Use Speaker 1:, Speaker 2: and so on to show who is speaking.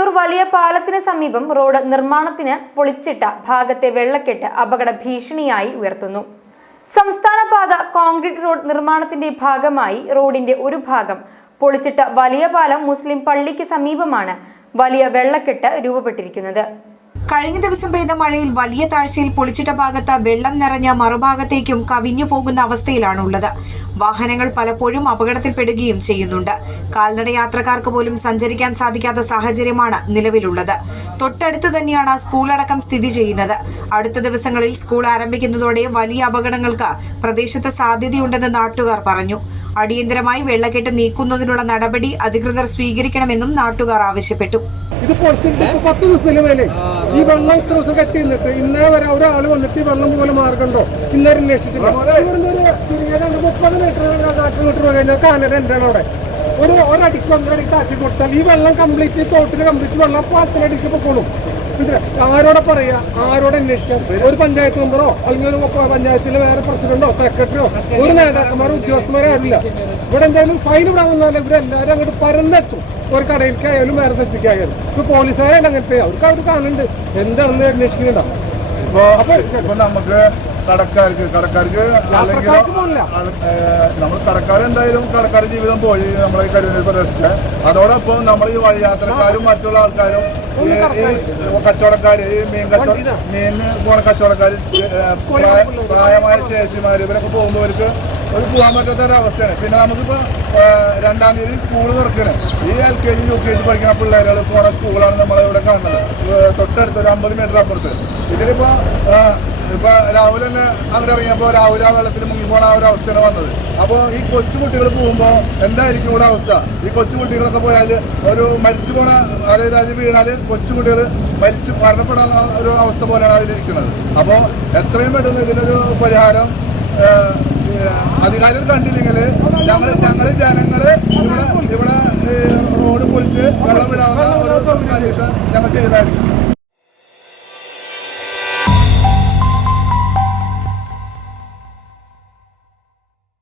Speaker 1: പയ്യന്നൂർ വലിയ പാലത്തിന് സമീപം റോഡ് നിർമ്മാണത്തിന് പൊളിച്ചിട്ട ഭാഗത്തെ വെള്ളക്കെട്ട് അപകട ഭീഷണിയായി ഉയർത്തുന്നു. സംസ്ഥാന പാത കോൺക്രീറ്റ് റോഡ് നിർമ്മാണത്തിന്റെ ഭാഗമായി റോഡിന്റെ ഒരു ഭാഗം പൊളിച്ചിട്ട വലിയ പാലം മുസ്ലിം പള്ളിക്ക് സമീപമാണ് വലിയ വെള്ളക്കെട്ട് രൂപപ്പെട്ടിരിക്കുന്നത്.
Speaker 2: കഴിഞ്ഞ ദിവസം പെയ്ത മഴയിൽ വലിയ താഴ്ചയിൽ പൊളിച്ചിട്ട ഭാഗത്ത് വെള്ളം നിറഞ്ഞ മറുഭാഗത്തേക്കും കവിഞ്ഞു പോകുന്ന അവസ്ഥയിലാണുള്ളത്. വാഹനങ്ങൾ പലപ്പോഴും അപകടത്തിൽപ്പെടുകയും ചെയ്യുന്നുണ്ട്. കാൽനട യാത്രക്കാർക്ക് പോലും സഞ്ചരിക്കാൻ സാധിക്കാത്ത സാഹചര്യമാണ് നിലവിലുള്ളത്. തൊട്ടടുത്ത് തന്നെയാണ് സ്കൂളടക്കം സ്ഥിതി ചെയ്യുന്നത്. അടുത്ത ദിവസങ്ങളിൽ സ്കൂൾ ആരംഭിക്കുന്നതോടെ വലിയ അപകടങ്ങൾക്ക് പ്രദേശത്ത് സാധ്യതയുണ്ടെന്ന് നാട്ടുകാർ പറഞ്ഞു. അടിയന്തരമായി വെള്ളക്കെട്ട് നീക്കുന്നതിനുള്ള നടപടി അധികൃതർ സ്വീകരിക്കണമെന്നും നാട്ടുകാർ ആവശ്യപ്പെട്ടു.
Speaker 3: ഇത് പൊളിച്ചിട്ട് പത്ത് ദിവസത്തിൽ ഈ വെള്ളം ഇത്ര ദിവസം കെട്ടി നിന്നിട്ട് ഇന്നേ വരെ ഒരാൾ വന്നിട്ട് ഈ വെള്ളം പോലെ മാർഗമുണ്ടോ? ഇന്നേരം അന്വേഷിച്ചിട്ടില്ല. ഇവിടുന്ന് മുപ്പത് ലിറ്റർ നാൽപ്പത് ലിറ്റർ കഴിഞ്ഞാൽ കാനഡ എന്റെ ഒരു ഒരടിക്ക് ഒന്നരടിക്ക് ആക്കി കൊടുത്താൽ ഈ വെള്ളം കംപ്ലീറ്റ് തോട്ടിൽ കംപ്ലീറ്റ് വെള്ളം പാലത്തിനടിക്ക് പൊക്കോളും. ആരോടെ പറയാ? ആരോടെ അന്വേഷിക്കാം? ഒരു പഞ്ചായത്ത് മെമ്പറോ? അല്ലെങ്കിൽ ഒരു പഞ്ചായത്തിലെ വേറെ പ്രസിഡന്റോ? സെക്രട്ടറിയോ? ഒരു നേതാക്കന്മാരോ ഉദ്യോഗസ്ഥന്മാരോ ആരില്ല ഇവിടെ എന്തായാലും ഫൈൻ ഇവിടെ വന്നാൽ ഇവരെല്ലാവരും അങ്ങോട്ട് പരന്നെത്തും. ഒരു കടയിലേക്കായാലും വേറെ സ്ഥലത്തേക്കായാലും. ഇപ്പൊ പോലീസുകാരായാലും അങ്ങനത്തെ അവർക്ക് അവർ കാണുന്നുണ്ട് എന്താണെന്ന് അന്വേഷിക്കുന്നുണ്ടാവും
Speaker 4: അപ്പൊ നമുക്ക് കടക്കാർക്ക് കടക്കാർക്ക് അല്ലെങ്കിൽ നമ്മൾ കടക്കാർ എന്തായാലും കടക്കാർ ജീവിതം പോയി നമ്മളെ ഈ കരുവനൂർ പ്രദേശത്ത് അതോടൊപ്പം നമ്മൾ ഈ വഴിയാത്രക്കാരും മറ്റുള്ള ആൾക്കാരും ഈ ഈ കച്ചവടക്കാര് ഈ മീൻ കച്ചവട മീൻ പോണ കച്ചവടക്കാർ പ്രായമായ ചേച്ചിമാർ ഇവരൊക്കെ പോകുന്നവർക്ക് ഒരു പോകാൻ പറ്റാത്ത ഒരു അവസ്ഥയാണ്. പിന്നെ നമുക്കിപ്പോ ആ, രണ്ടാം തീയതി സ്കൂൾ തുറക്കണം. ഈ L K G U K G പഠിക്കുന്ന പിള്ളേരുകൾ പോണ സ്കൂളാണ് നമ്മളിവിടെ കാണുന്നത്. തൊട്ടടുത്ത് ഒരു അമ്പത് മീറ്റർ അപ്പുറത്ത്. ഇതിലിപ്പോ ഇപ്പൊ രാഹുൽ തന്നെ അങ്ങനെ ഇറങ്ങിയപ്പോ രാഹുൽ ആ വെള്ളത്തിൽ മുങ്ങിപ്പോണ ആ ഒരു അവസ്ഥയാണ് വന്നത്. അപ്പോൾ ഈ കൊച്ചുകുട്ടികൾ പോകുമ്പോ എന്തായിരിക്കും ഇവിടെ അവസ്ഥ? ഈ കൊച്ചുകുട്ടികളൊക്കെ പോയാൽ ഒരു മരിച്ചു പോണ അതായത് അത് വീണാൽ കൊച്ചുകുട്ടികൾ മരിച്ച് മരണപ്പെടുന്ന ഒരു അവസ്ഥ പോലെയാണ് അവിടെ ഇരിക്കുന്നത്. അപ്പോ എത്രയും പെട്ടെന്ന് ഇതിനൊരു പരിഹാരം അധികാരികൾ കണ്ടില്ലെങ്കിൽ ഞങ്ങൾ ഞങ്ങൾ ജനങ്ങൾ ഇവിടെ ഇവിടെ റോഡ് പൊളിച്ച് വെള്ളം വിടാവുന്ന ഒരു ഞങ്ങൾ ചെയ്തായിരിക്കും.